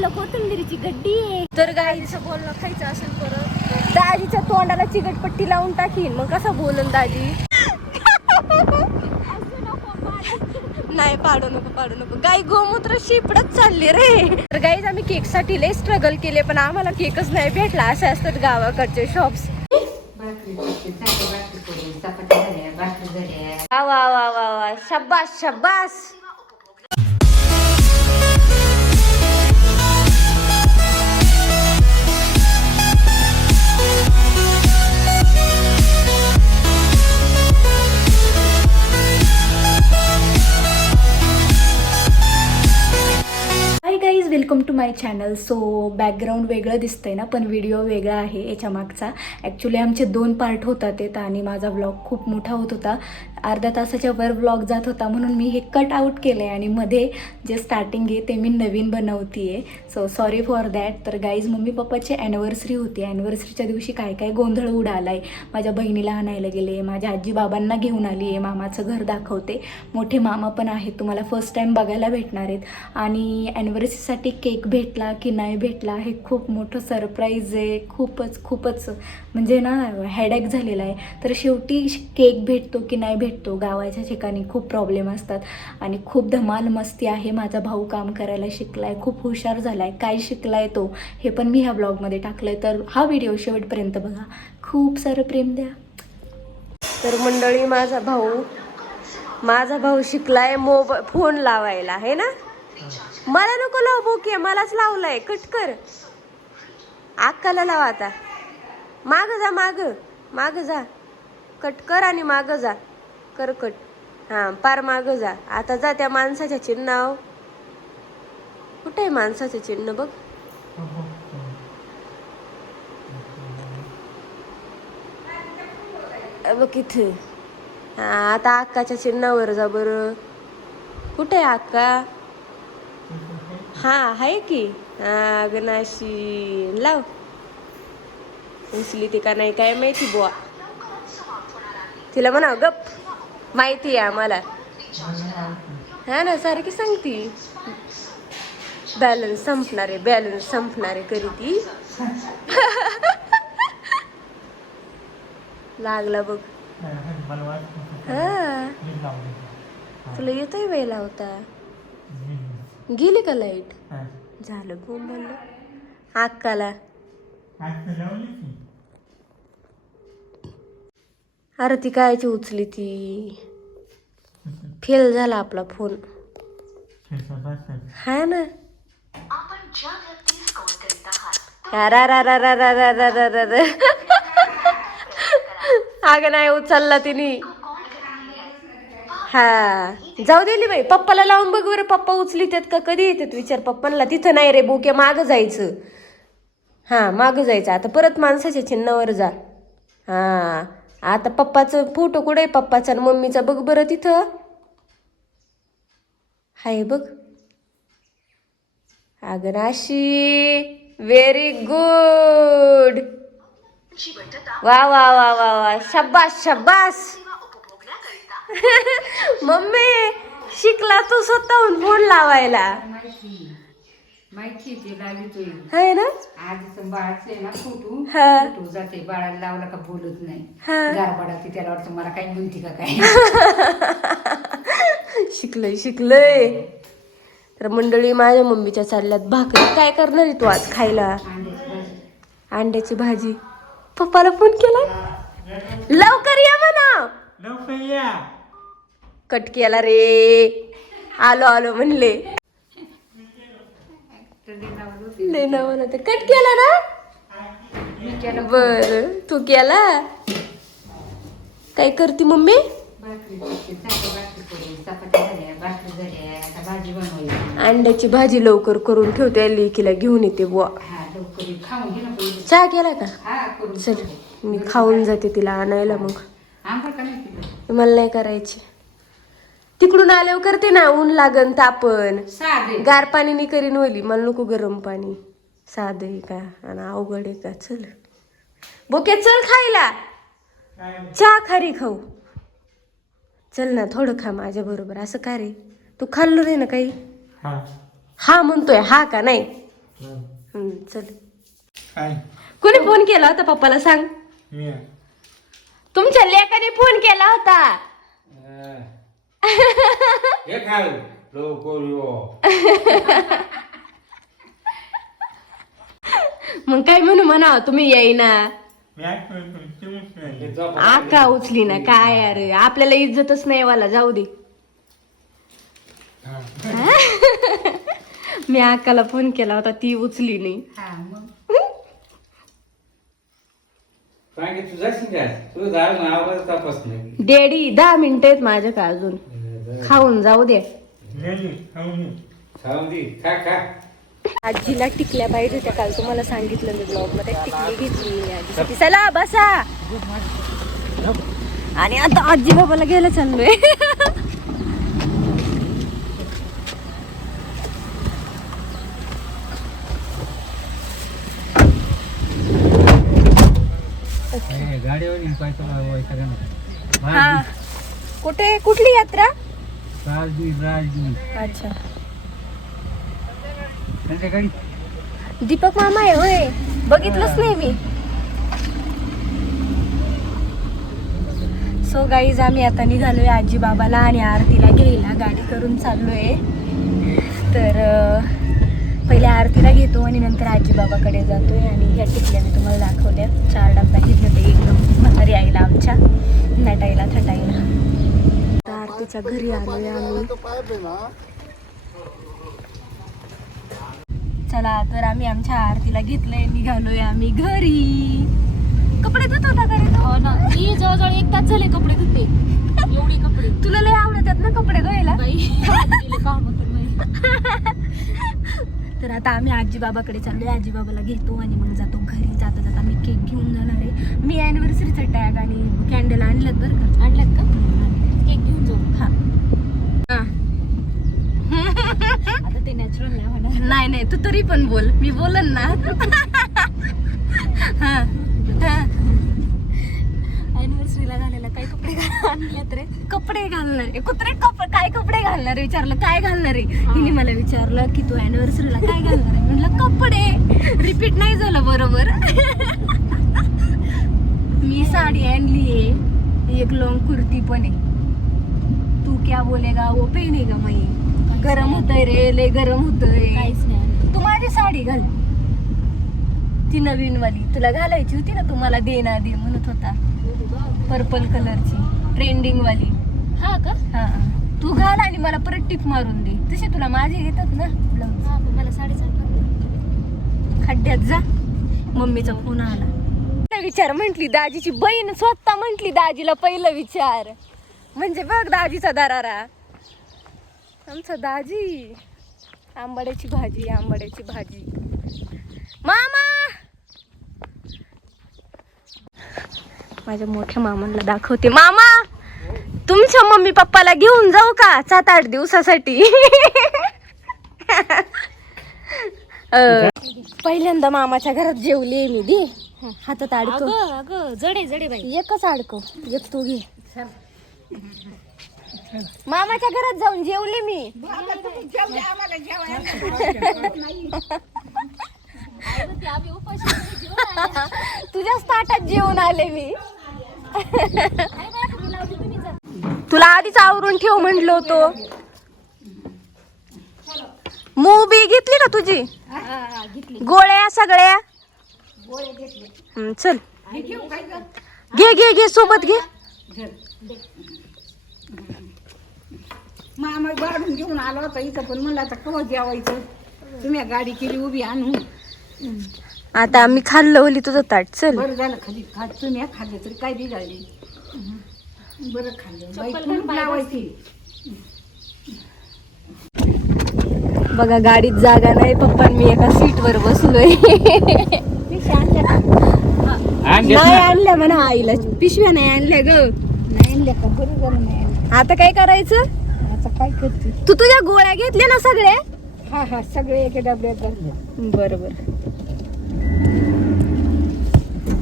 कोथिंबीरीची गड्डी. आहे तर गाईचं बोलणं खायचं असेल परत. दाजीच्या तोंडाला चिकटपट्टी लावून टाकीन. मग कसं बोलन दाजी? नाही पाडू नको पाडू नको. गाई गोमूत्र शिपडत चालली रे. तर गाईज आम्ही केकसाठी लय स्ट्रगल केले पण आम्हाला केकच नाही भेटला. असे असतात गावाकडचे शॉप्स वा वा वा वा शब्बास शब्बास माय चॅनल सो बॅकग्राऊंड वेगळं दिसतं आहे ना पण व्हिडिओ वेगळा आहे याच्या मागचा ॲक्च्युली आमचे दोन पार्ट होतात ते आणि माझा व्लॉग खूप मोठा होत होता. अर्ध्या तासाच्या वर व्लॉग जात होता म्हणून मी हे कट आउट केलं आहे आणि मध्ये जे स्टार्टिंग आहे ते मी नवीन बनवते आहे सो सॉरी फॉर दॅट तर गाईज मम्मी पप्पाची ॲनिव्हर्सरी होती. ॲनिव्हर्सरीच्या दिवशी काय काय गोंधळ उडाला आहे माझ्या बहिणीला आणायला गेले माझ्या आजी बाबांना घेऊन आली आहे मामाचं घर दाखवते. मोठे मामा पण आहेत तुम्हाला फर्स्ट टाईम बघायला भेटणार आहेत. आणि ॲनिव्हर्सरीसाठी केक भेटला की नाही भेटला हे खूप मोठं सरप्राईज आहे. खूपच खूपच म्हणजे ना हेडॅक झालेला आहे. तर शेवटी केक भेटतो की नाही भेटतो गावाच्या ठिकाणी खूप प्रॉब्लेम असतात. आणि खूप धमाल मस्ती आहे. माझा भाऊ काम करायला शिकला आहे खूप हुशार झाला आहे काय शिकला आहे तो हे पण मी ह्या ब्लॉगमध्ये टाकलं आहे तर हा व्हिडिओ शेवटपर्यंत बघा. खूप सारं प्रेम द्या. तर मंडळी माझा भाऊ माझा भाऊ शिकलाय मोबाईल फोन लावायला. आहे ना? मला नको लाव बोके मलाच लावलाय. कट कर. अक्काला लाव आता. माग जा माग. माग जा. कट कर आणि माग जा. कर कट हा पार माग जा. आता जा त्या माणसाच्या चिन्हाव कुठे आहे माणसाचं चिन्ह बघ? बघ इथे. आता अक्काच्या चिन्हावर जा बरं. कुठे आहे अक्का? हा आहे की? अगनाशी लाव. उचली ती का नाही काय माहिती बुवा. तिला म्हणा गप. माहिती आहे आम्हाला. हा ना सारखी सांगती. बॅलन्स संपणार आहे बॅलन्स संपणार आहे करी ती. लागला बघ. हा. तुला येतोय वेळ लावता? गेली का लाइट? झालं बोंब म्हणलं. काला अरे ती कायची उचली ती. फेल झाला आपला फोन. हाय ना. अगं नाही उचलला तिने. हा. जाऊ दिली बाई पप्पाला लावून बघ बरं पप्पा उचली त्यात का कधी येतात विचार? पप्पांना तिथं नाही रे बोके मागं जायचं. हा मागं जायचं. आता परत माणसाच्या चिन्हावर जा. हा. आता पप्पाचं फोटो कुठे आहे पप्पाचा आणि मम्मीचा? बघ बरं तिथं. हाय बघ. अगं नाशी व्हेरी गुड वा वा वा वा वा. शब्बास शब्बास मम्मी शिकला तू स्वतःहून फोन लावायला. माहिती माहिती ते लावितोय आहे ना? आधीच बाळाचं आहे ना फोटो. हा. फोटो जाते बाळाला लावला का बोलत नाही. हा. गारबाडा ती त्याला वाटतं मला काही म्हणते का काय? शिकलंय शिकलंय. तर मंडळी माझ्या मम्मीच्या चालल्यात भाकरी. काय करणार आहे तू आज खायला? अंड्याची भाजी. अंड्याची भाजी. पप्पाला फोन केला? लवकर या म्हणा. लवकर या. कट केला रे. आलो आलो म्हणले. कट केला ना? बर. तू केला? काय करते मम्मी? अंड्याची भाजी लवकर करून ठेवते लेकीला घेऊन येते बुवा. चहा केला का? चल मी खाऊन जाते तिला आणायला मग. मला नाही करायची. तिकडून आल्यावर करते ना ऊन लागन साधे. गार पाणी करीन ओली मला नको गरम पाणी. साधं आहे का? आणि अवघड आहे का? चल. बोके चल खायला. चहा खारी खाऊ. चल ना थोडं खा माझ्या बरोबर. असं का रे? तू खाल्लं नाही ना काही? हा. हा म्हणतोय हा का नाही? हम्म, चल. काय? कोणी फोन केला होता पप्पाला सांग? मी तुमच्या लेकाने फोन केला होता. हे काय लवकर यो मग काय म्हणू म्हणा तुम्ही येईना. नाही. आका उचली ना काय अरे आपल्याला इज्जतच नाही वाला जाऊ दे. मी आकाला फोन केला होता ती उचली नाही. हा मग? तुझं तपास नाही. डेडी दहा मिनिट आहेत माझ्या का अजून. खाऊन जाऊ दे. खाऊ दे. खा खा. आजीला टिकल्या पाहिजे होत्या. काल तुम्हाला सांगितलं मी ब्लॉगमध्ये टिकली घेतली मी आजीसाठी चला. बसा. आणि आता आजी बाबाला घ्यायला चाललोय. गाडीवर हा. कुठे? कुठली यात्रा? अच्छा. दीपक मामा आहे होय. बघितलंच नाही मी. सो गाईज आम्ही आता निघालोय आजी बाबाला आणि आरतीला घ्यायला. गाडी करून चाललोय. तर अं, पहिले आरतीला घेतो आणि नंतर आजी बाबाकडे जातोय आणि ह्या टिकल्या मी तुम्हाला दाखवल्या चार डब्या घेतले ते एकदम म्हातारी आईला आमच्या. नटायला थटायला. आरतीच्या घरी आलोय आम्ही. चला तर आम्ही आमच्या आरतीला घेतलंय निघालोय आम्ही घरी. कपडे धुत होता का रे? हो ना. मी जवळजवळ एक तास झाले कपडे धुते. एवढी कपडे. तुला लय आवडतात ना कपडे धुवायला? बाई काम. तर आता आम्ही आजी बाबाकडे चाललोय. आजी बाबाला घेतो आणि मग जातो घरी. जाता जाता मी केक घेऊन जाणार आहे. मी अॅनिव्हर्सरीचा टॅग आणि कॅन्डल आणल्यात बरं का. आणल्यात का केक घेऊन जाऊ हा हा. आता ते नॅचरल नाही होणार. नाही नाही तू तरी पण बोल. मी बोलन ना. अॅनिव्हर्सरीला घालायला काही कपडे आणल्यात रे? कपडे घालणार कुत्रे कप काय कपडे घालणार विचारलं काय घालणार आहे? हिने मला विचारलं की तू अॅनिव्हर्सरीला काय घालणार आहे? म्हणलं कपडे. रिपीट नाही झालं बरोबर. मी साडी आणली आहे एक लॉंग कुर्ती पण आहे. क्या बोलेगा वो पहनेगा मई गरम होतंय रे लय गरम होतंय। काहीच नाही. तू माझी साडी घाल. ती नवीन वाली तुला घालायची होती ना तू मला दे ना दे म्हणत होता. पर्पल कलरची ट्रेंडिंग वाली हा का? हा. तू घाल आणि मला परत टिप मारून दे. तसे तुला माझे येतात ना ब्लाऊज हा पण मला साडेचार खड्ड्यात जा. मम्मीचा फोन आला. विचार म्हंटली दाजीची बहीण स्वतः म्हंटली दाजीला पहिलं विचार. म्हणजे बघ दाजीचा दरारा. आमचा दाजी. आंबाड्याची भाजी आंबाड्याची भाजी. मामा! माझ्या मोठ्या मामांना दाखवते. मामा! तुमच्या मम्मी पप्पाला घेऊन जाऊ का? सात आठ दिवसासाठी? पहिल्यांदा मामाच्या घरात जेवली मी दे. हातात अडकव. अगं जडे जडे बाई. एकच अडकव. एक तू घे. मामाच्या घरात जाऊन जेवले मी. जेवण तुझ्याच ताटात जेवून आले मी. तुला आधीच आवरून ठेव म्हटलो होतो. मूवी घेतली का तुझी? गोळ्या सगळ्या? चल. घे घे घे सोबत घे. मामा गाडून घेऊन आला होता इथं पण म्हणलं आता कवा जेवायचं? तुम्ही गाडी केली उभी आणून. आता मी खाल्लं ओली तुझं ताट चल. बरं झालं खाली खा तुम्ही खाल्ले तरी काय बिघडले? बरं खाल्लं. बाई कुलूप लावायची. बघा गाडीत जागा नाही पप्पा मी एका सीटवर बसलोय. नाही आणल्या म्हणा आईला. पिशव्या नाही आणल्या ग. नाही आणल्या का? बरं झालं नाही आणल्या. आता काय करायचं? काय करते? तू तुझ्या गोळ्या घेतल्या ना सगळ्या? हा हा सगळे एका डब्यात घातले बरोबर.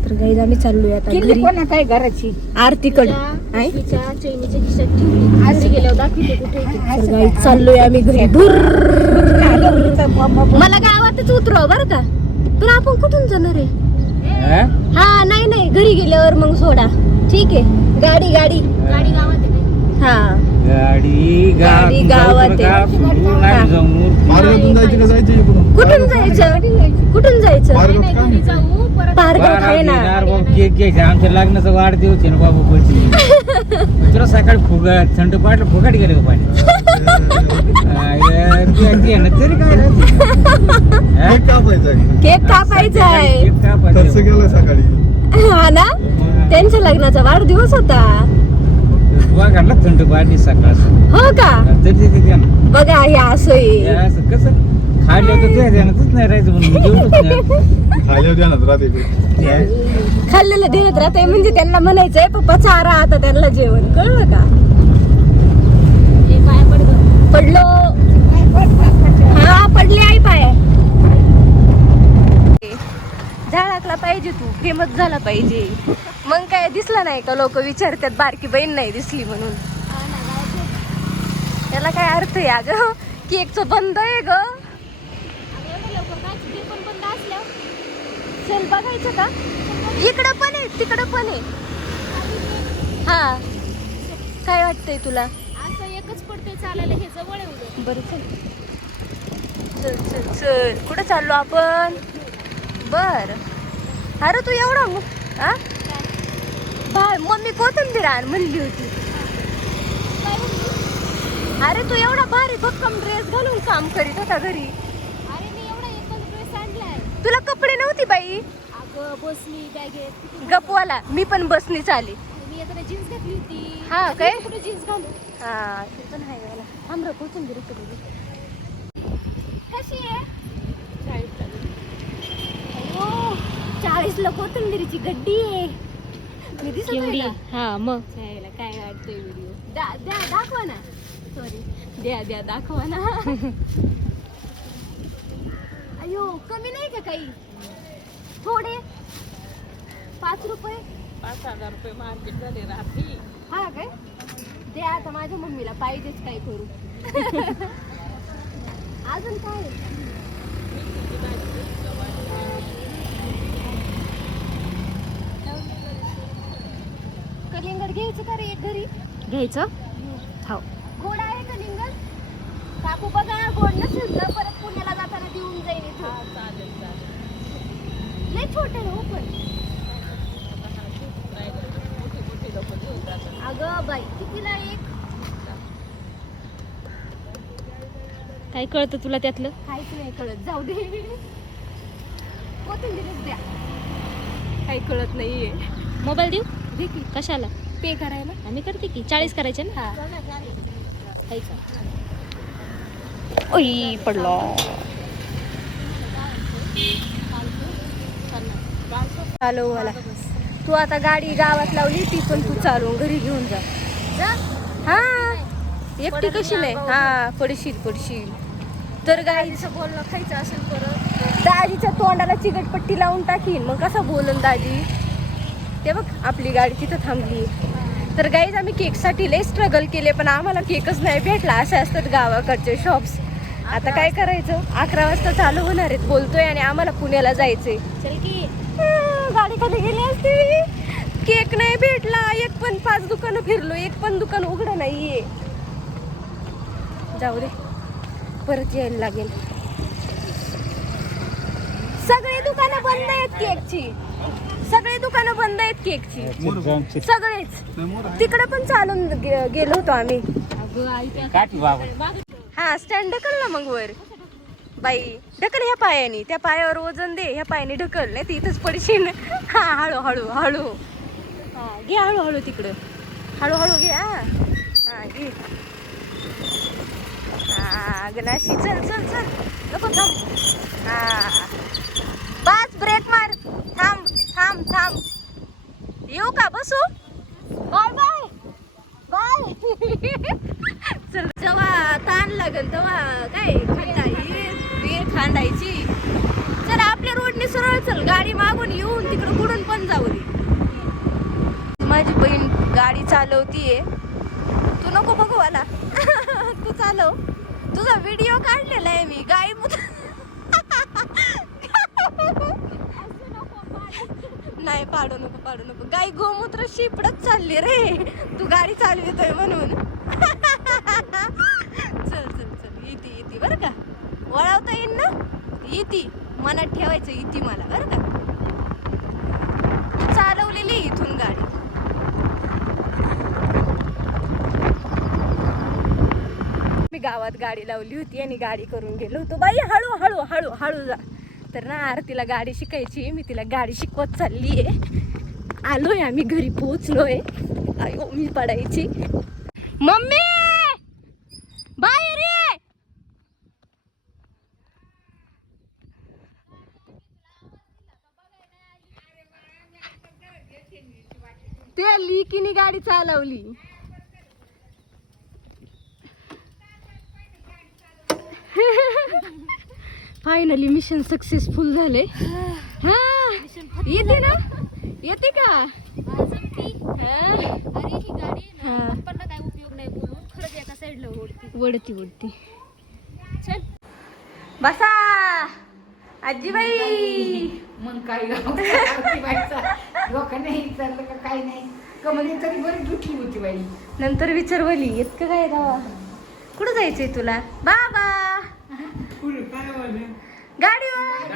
तर गाईज आम्ही चाललोय आता किल्ली घरी. कोणा काय घराची? आरतीकडे. त्या पिशवीच्या चैनीच्या खिशात ठेवली. घरी गेल्यावर दाखवते कुठे आहे ते. तर गाईज चाललोय आम्ही घरी. धुर मला गावातच उतरव बरं का? पण आपण कुठून जाणार आहे? हा? हा नाही नाही. घरी गेल्यावर मग सोडा. ठीक आहे. गाडी गाडी. गाडी गावात आहे काय? हा. गाडी गाडी गावात आहे. मार्गातून जायचं का जायचं इकडून? कुठून जायचं? कुठून जायचं? नाही, मार्गात काय घरी जाऊ परत पारगाव आहे ना. केक घ्यायचा. आमच्या लग्नाचा वाढदिवस आहे ना बाबा तुला सकाळी फुगट थंड पाडलं फुगट गेलं का पाणी? अरे, ते- ते आहे ना, तरी काय राहते? हा? केक कापायचा आहे. केक कापायचा आहे. केक कापायचा. खर्च केला सकाळी. हा ना? त्यांच्या लग्नाचा वाढदिवस होता. वाघाडला थंड पाडली सकाळ हो का? ते- ते- ते. बघा हे असं आहे. असं कसं? ते ध्यानातच नाही राहायचं म्हणून नाही. ध्यानात राहते ते. हे- खाल्लेलं देत राहते म्हणजे त्यांना म्हणायचंय पप्पा चारा आता त्यांना जेवण. कळलं का? हे. पडलो. हा पडले आई पाय. झाडाकला पाहिजे तू? फेमस झाला पाहिजे. मग काय दिसला नाही का? लोक विचारतात बारकी बहीण नाही दिसली म्हणून. त्याला काय अर्थ आहे अगं केकचं बंद आहे ग. चल सेल बघायचं का? इकडं पण आहे तिकडं पण आहे. हा. काय वाटतंय तुला? असं एकच पडते चालायला हे जवळ आहे बरं चल. चल चल चल. कुठं चाललो आपण? बर. अरे तू एवढा हा बाय मम्मी कोथिंबीर आण म्हणली होती. अरे तू एवढा भारी भक्कम ड्रेस घालून काम करीत होता घरी. अरे मी एवढा एकच ड्रेस आणलाय. तुला कपडे नव्हती बाई. अगं बसली बॅगेत गपवाला मी पण बसनीच आली. मी आता जीन्स घातली होती. हा काय? जीन्स घालू? हा. ते पण आहे मला आमरा कोथिंबीर. कशी आहे? अयो, चाळीसला कोथिंबीरीची गड्डी. आहे मी दिसत का? हा मग. चायला काय वाटतंय व्हिडिओ द्या द्या दाखवा ना. सॉरी द्या द्या दाखवा ना. अयो कमी नाही का काही? थोडे. पाच रुपये. पाच हजार रुपये मार्केट झाले रात्री. हा काय? द्या आता माझ्या मम्मीला पाहिजेच काय करू. अजून काय? कलिंगड घ्यायचं का रे एक घरी? घ्यायचं? हो. गोड आहे कलिंगड? काकू बघा गोड नसेल तर परत पुण्याला जाताना देऊन जाईल इथं. चालेल चालेल. लय छोटे ना हो पण. मोठी मोठी लोक घेऊन जातात अगं बाई कितीला एक? काय कळतं तुला त्यातलं? काहीच नाही कळत. जाऊ दे. कोथिंबीरच द्या. काही कळत नाहीये. मोबाईल देऊ? की? कशाला? पे करायला. आम्ही करते की? चाळीस करायचे ना? हा. ओई पडलो. चालू मला तू आता गाडी गावात लावली ती पण तू चालवून घरी घेऊन जा. जा. हा. एकटी कशी नाही हा पडशील पडशील. तर गाडीचं बोलणं खायचं असेल परत. दाजीच्या तोंडाला चिकटपट्टी लावून टाकीन. मग कसा बोलन दाजी? ते बघ आपली गाडी तिथं थांबली. तर गाईज आम्ही केकसाठी लय स्ट्रगल केले पण आम्हाला केकच नाही भेटला. असे असतात गावाकडचे शॉप्स आता काय करायचं? अकरा वाजता चालू होणार आहेत. बोलतोय आणि आम्हाला पुण्याला जायचंय. चल की. गाडी खाली गेली असती. केक नाही भेटला. एक पण पाच दुकानं फिरलो. एक पण दुकान उघडं नाहीये. जाऊ दे. परत यायला लागेल सगळे दुकानं बंद आहेत केकची. सगळे दुकानं बंद आहेत केकची. सगळेच. तिकडे पण चालून गेलो होतो आम्ही. हा स्टँड ढकल ना मग वर. बाई ढकल ह्या पायाने. त्या पायावर वजन दे ह्या पायाने ढकल. नाही ती इथंच पडशील. हा हळू हळू हळू. हा घे हळूहळू तिकडं. हळूहळू घे हा. हा घे. हा गणाशी चल चल चल. नको थांब. हा. बस ब्रेक मार. थांब थांब थांब. येऊ का बसू? बाय बाय बाय चल जेव्हा ताण लागेल तेव्हा काय खड्डा विहीर खांदायची चल आपल्या रोडने सरळ चल. गाडी मागून येऊन तिकडं कुठून पण जाऊ दे. माझी बहीण गाडी चालवतीये. तू नको बघू मला. तू चालव. तुझा व्हिडिओ काढलेला आहे मी. गाई मुत नाही पाडू नको पाडू नको. गाई गोमूत्र शिपडत चालली रे. तू गाडी चालवितोय म्हणून. चल चल चल. इती इती बरं का? वळवता येईल ना? इती. मनात ठेवायचं इती मला बरं का? चालवलेली इथून गाडी. मी गावात गाडी लावली होती आणि गाडी करून गेलो होतो. बाई हळू हळू हळू हळू जा. तर ना आरतीला गाडी शिकायची मी तिला गाडी शिकवत चालली आहे आलोय आम्ही घरी पोहोचलोय. आयो मी पडायची. मम्मी! बाहेर ये! ते लिकीनी गाडी चालवली. फायनली मिशन सक्सेसफुल झाले. हा येते ना? येते का? हा. अरे ही गाडी हा. ना पप्पांना काय उपयोग नाही बोलून. खरंच एका साईडला ओढते. वडती वडती चल. बसा! आजीबाई! मग काय डोकं नाही का काय नाही? कमली तरी बरी दुखली होती बाई. नंतर विचारवली येत का काय दावा कुठं जायचंय तुला? बाबा गाडीवर?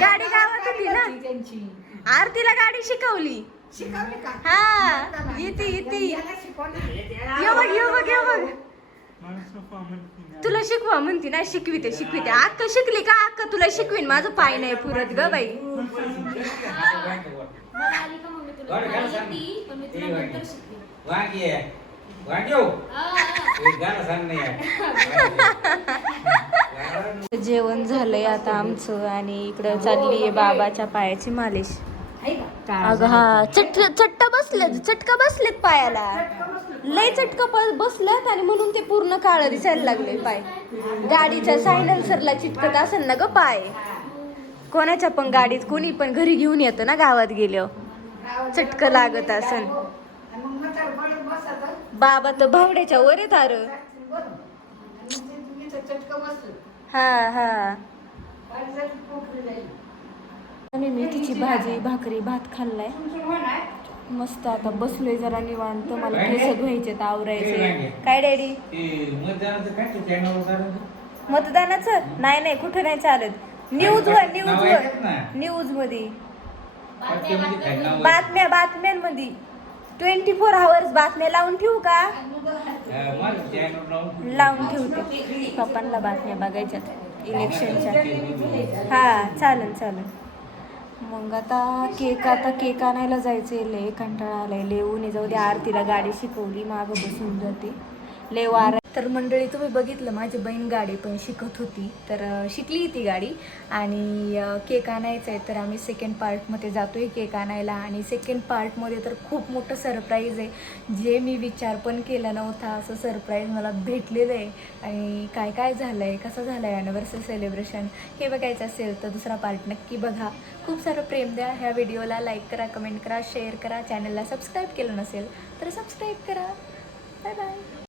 गाडी गावात होती ना? आरतीला गाडी शिकवली. शिकवली का? हा. येते येते. याला शिकवणार. ये बघ ये बघ ये बघ. तुला शिकवा म्हणती ना शिकविते शिकविते. अक्का शिकली का अक्का तुला शिकवीन? माझं पाय नाही पुरत ग बाई. मला आली का मम्मी तुला? गाडी घाल गाडी सांग. येते, पण मी ए, तुला गाडी. नंतर शिकवेन. वांगी हो. सांग नाही जेवण झालंय आता आमचं आणि इकडं चालली आहे बाबाच्या पायाची मालिश. अगं हा चट चट्ट बसले चटका बसलेत पायाला. लय चटका प- बसल्यात आणि म्हणून ते पूर्ण काळं दिसायला लागले पाय. गाडीच्या सायलेन्सरला चिटकत असेल ना ग पाय. कोणाच्या पण गाडीत कोणी पण घरी घेऊन येतं ना गावात गेल्यावर. चटकं लागत असन. बाबा तर भावड्याच्या वर येत आर. हा हा. आणि मेथीची भाजी भाकरी भात खाल्लाय. मस्त आता बसलोय जरा निवांत. मला केस धुवायचे आवरायचे काय? डॅडी? मतदानाचं नाही नाही कुठं नाही चालत. न्यूज वर न्यूज वर. न्यूजमध्ये? बातम्या बातम्यांमध्ये ट्वेंटी फोर आवर्स बातम्या लावून ठेवू का? हा, लावून. ठेवते. पप्पांना बातम्या बघायच्यात. इलेक्शनच्या हां चालेल चालेल. मग आता केक आता केक आणायला जायचे लय कंटाळा आलाय. लय ऊन जाऊ दे. आरतीला गाडी शिकवली. मागं बसून जाते. लय तर मंडळी तुम्ही बघितलं माझी बहीण गाडी पण शिकत होती. तर शिकली ती गाडी. आणि केक आणायचं आहे तर आम्ही सेकंड पार्टमध्ये जातो आहे केक आणायला. आणि सेकंड पार्टमध्ये तर खूप मोठं सरप्राईज आहे. जे मी विचार पण केला नव्हता असं सरप्राईज मला भेटलेलं आहे. आणि काय काय झालं आहे कसं झालं आहे ॲनिव्हर्सरी सेलिब्रेशन हे बघायचं असेल तर दुसरा पार्ट नक्की बघा. खूप सारं प्रेम द्या. ह्या व्हिडिओला लाईक करा कमेंट करा शेअर करा. चॅनलला सबस्क्राईब केलं नसेल तर सबस्क्राईब करा. Bye bye